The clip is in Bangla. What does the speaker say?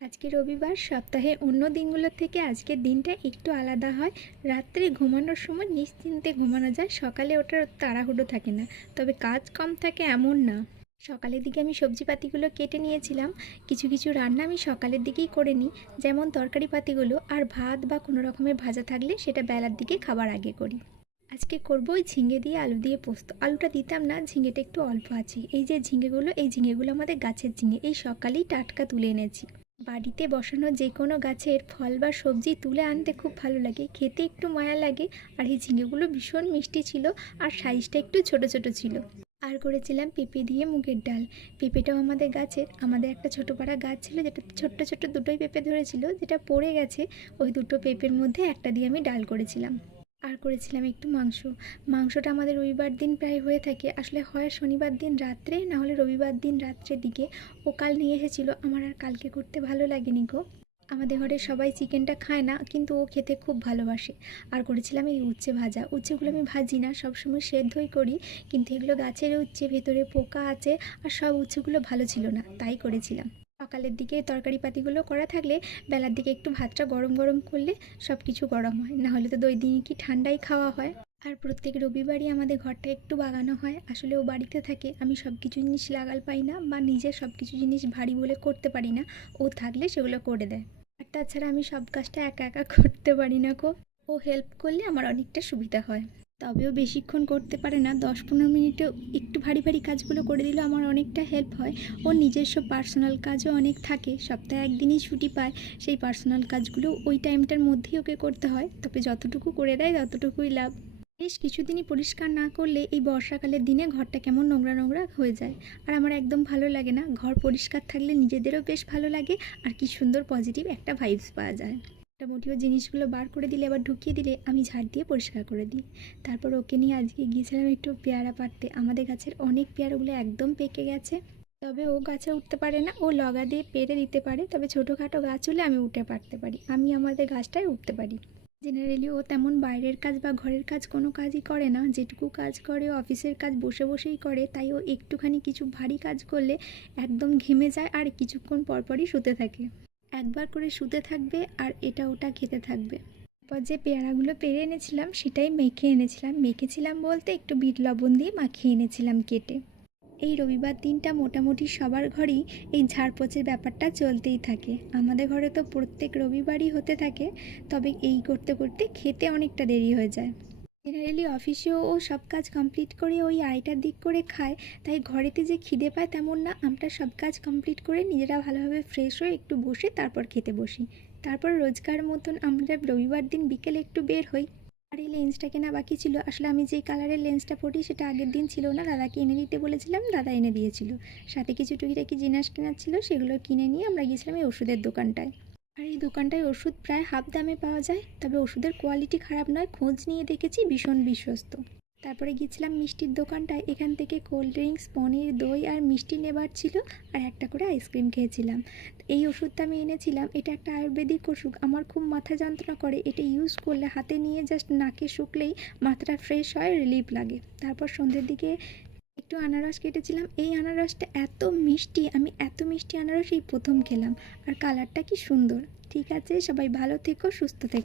আজকে রবিবার। সপ্তাহে অন্য দিনগুলোর থেকে আজকের দিনটা একটু আলাদা হয়। রাত্রে ঘুমানোর সময় নিশ্চিন্তে ঘুমানো যায়, সকালে ওঠার তাড়াহুড়ো থাকে না। তবে কাজ কম থাকে এমন না। সকালের দিকে আমি সবজিপাতিগুলো কেটে নিয়েছিলাম। কিছু কিছু রান্না আমি সকালের দিকেই করে নিই, যেমন তরকারি পাতিগুলো, আর ভাত বা কোনো রকমের ভাজা থাকলে সেটা বেলার দিকে খাবার আগে করি। আজকে করবো ওই ঝিঙে দিয়ে আলু দিয়ে পোস্ত। আলুটা দিতাম না, ঝিঙেটা একটু অল্প আছে। এই যে ঝিঙেগুলো, এই ঝিঙেগুলো আমাদের গাছের ঝিঙে, এই সকালেই টাটকা তুলে এনেছি। বাড়িতে বসানো যে কোনো গাছের ফল বা সবজি তুলে আনতে খুব ভালো লাগে, খেতে একটু মায়া লাগে। আর এই ঝিঙেগুলো ভীষণ মিষ্টি ছিল, আর সাইজটা একটু ছোট ছোট ছিল। আর করেছিলাম পেঁপে দিয়ে মুগের ডাল। পেঁপেটাও আমাদের গাছের, আমাদের একটা ছোটো পাড়া গাছ ছিল যেটাতে ছোট্ট ছোট্ট দুটোই পেঁপে ধরেছিল, যেটা পড়ে গেছে। ওই দুটো পেঁপের মধ্যে একটা দিয়ে আমি ডাল করেছিলাম। আর করেছিলাম একটু মাংস। মাংসটা আমাদের রবিবার দিন প্রায় হয়ে থাকে, আসলে হয় শনিবার দিন রাত্রে, না হলে রবিবার দিন রাত্রের দিকে। ও কাল নিয়ে এসেছিলো, আমার আর কালকে করতে ভালো লাগেনি গো। আমাদের ঘরে সবাই চিকেনটা খায় না, কিন্তু ও খেতে খুব ভালোবাসে। আর করেছিলাম এই উচ্ছে ভাজা। উচ্ছেগুলো আমি ভাজি না, সবসময় সেদ্ধই করি। কিন্তু এগুলো গাছের উচ্ছে, ভেতরে পোকা আছে, আর সব উচ্ছেগুলো ভালো ছিল না, তাই করেছিলাম। সকালের দিকে তরকারি পাতিগুলো করা থাকলে বেলার দিকে একটু ভাতটা গরম গরম করলে সব কিছু গরম হয়, না হলে তো দুই দিন কি ঠান্ডাই খাওয়া হয়। আর প্রত্যেক রবিবারই আমাদের ঘরটা একটু বাগানো হয়। আসলে ও বাড়িতে থাকে, আমি সব কিছু জিনিস লাগাল পাই না, বা নিজে সব কিছু জিনিস ভারী বলে করতে পারি না। ও থাকলে সেগুলো করে দেয়। আর তাছাড়া আমি সব কাজটা একা একা করতে পারি না গো। ও হেল্প করলে আমার অনেকটা সুবিধা হয়। তবেও বেশিক্ষণ করতে পারে না, 10-15 মিনিটেও একটু ভারী ভারী কাজগুলো করে দিলেও আমার অনেকটা হেল্প হয়। ওর নিজস্ব পার্সোনাল কাজও অনেক থাকে, সপ্তাহে একদিনই ছুটি পায়। সেই পার্সোনাল কাজগুলো ওই টাইমটার মধ্যেই ওকে করতে হয়, তবে যতটুকু করে দেয় ততটুকুই লাভ। বেশ কিছুদিনই পরিষ্কার না করলে এই বর্ষাকালের দিনে ঘরটা কেমন নোংরা নোংরা হয়ে যায়। আর আমার একদম ভালো লাগে না। ঘর পরিষ্কার থাকলে নিজেদেরও বেশ ভালো লাগে, আর কি সুন্দর পজিটিভ একটা ভাইবস পাওয়া যায়। মোটামুটিও জিনিসগুলো বার করে দিলে, আবার ঢুকিয়ে দিলে আমি ঝাড় দিয়ে পরিষ্কার করে দিই। তারপর ওকে নিয়ে আজকে গিয়েছিলাম একটু পেয়ারা পাড়তে। আমাদের গাছের অনেক পেয়ারাগুলো একদম পেকে গেছে। তবে ও গাছে উঠতে পারে না, ও লগা দিয়ে পেরে দিতে পারে। তবে ছোটোখাটো গাছ হলে আমি উঠে পারতে পারি, আমি আমাদের গাছটায় উঠতে পারি। জেনারেলি ও তেমন বাইরের কাজ বা ঘরের কাজ কোনো কাজই করে না, যেটুকু কাজ করে অফিসের কাজ বসে বসেই করে। তাই ও একটুখানি কিছু ভারী কাজ করলে একদম ঘেমে যায়, আর কিছুক্ষণ পরপরই শুতে থাকে। একবার করে শুতে থাকবে আর এটা ওটা খেতে থাকবে। তারপর যে পেয়ারাগুলো পেরে এনেছিলাম সেটাই মেখে এনেছিলাম। মেখেছিলাম বলতে একটু বিট লবণ দিয়ে মাখিয়ে এনেছিলাম কেটে। এই রবিবার দিনটা মোটামুটি সবার ঘরেই এই ঝাড়পোছের ব্যাপারটা চলতেই থাকে। আমাদের ঘরে তো প্রত্যেক রবিবারই হতে থাকে। তবে এই করতে করতে খেতে অনেকটা দেরি হয়ে যায়। জেনারেলি অফিসেও ও সব কাজ কমপ্লিট করে ওই 2:30টার দিক করে খায়। তাই ঘরেতে যে খিদে পায় তেমন না, আমরা সব কাজ কমপ্লিট করে নিজেরা ভালোভাবে ফ্রেশ হয়ে একটু বসে তারপর খেতে বসি। তারপর রোজকার মতন আমরা রবিবার দিন বিকেলে একটু বের হই। আর এই লেন্সটা কেনা বাকি ছিল। আসলে আমি যেই কালারের লেন্সটা পরি সেটা আগের দিন ছিল না, দাদাকে এনে দিতে বলেছিলাম, দাদা এনে দিয়েছিল। সাথে কিছু টুকিটাকি জিনিস কেনার ছিল, সেগুলো কিনে নিয়ে আমরা গিয়েছিলাম এই ওষুধের দোকানটায়। আর এই দোকানটায় ওষুধ প্রায় হাফ দামে পাওয়া যায়, তবে ওষুধের কোয়ালিটি খারাপ নয়, খোঁজ নিয়ে দেখেছি ভীষণ বিশ্বস্ত। তারপরে গিয়েছিলাম মিষ্টির দোকানটায়, এখান থেকে কোল্ড ড্রিঙ্কস, পনির, দই আর মিষ্টি নেবার ছিল, আর একটা করে আইসক্রিম খেয়েছিলাম। এই ওষুধটা আমি এনেছিলাম, এটা একটা আয়ুর্বেদিক ওষুধ। আমার খুব মাথা যন্ত্রণা করে, এটা ইউজ করলে হাতে নিয়ে জাস্ট নাকে শুকলেই মাথাটা ফ্রেশ হয়, রিলিফ লাগে। তারপর সন্ধ্যের দিকে একটু আনারস কেটেছিলাম। এই আনারসটা এত মিষ্টি, আমি এত মিষ্টি আনারস এই প্রথম খেলাম। আর কালারটা কি সুন্দর। ঠিক আছে, সবাই ভালো থেকো, সুস্থ থেকো।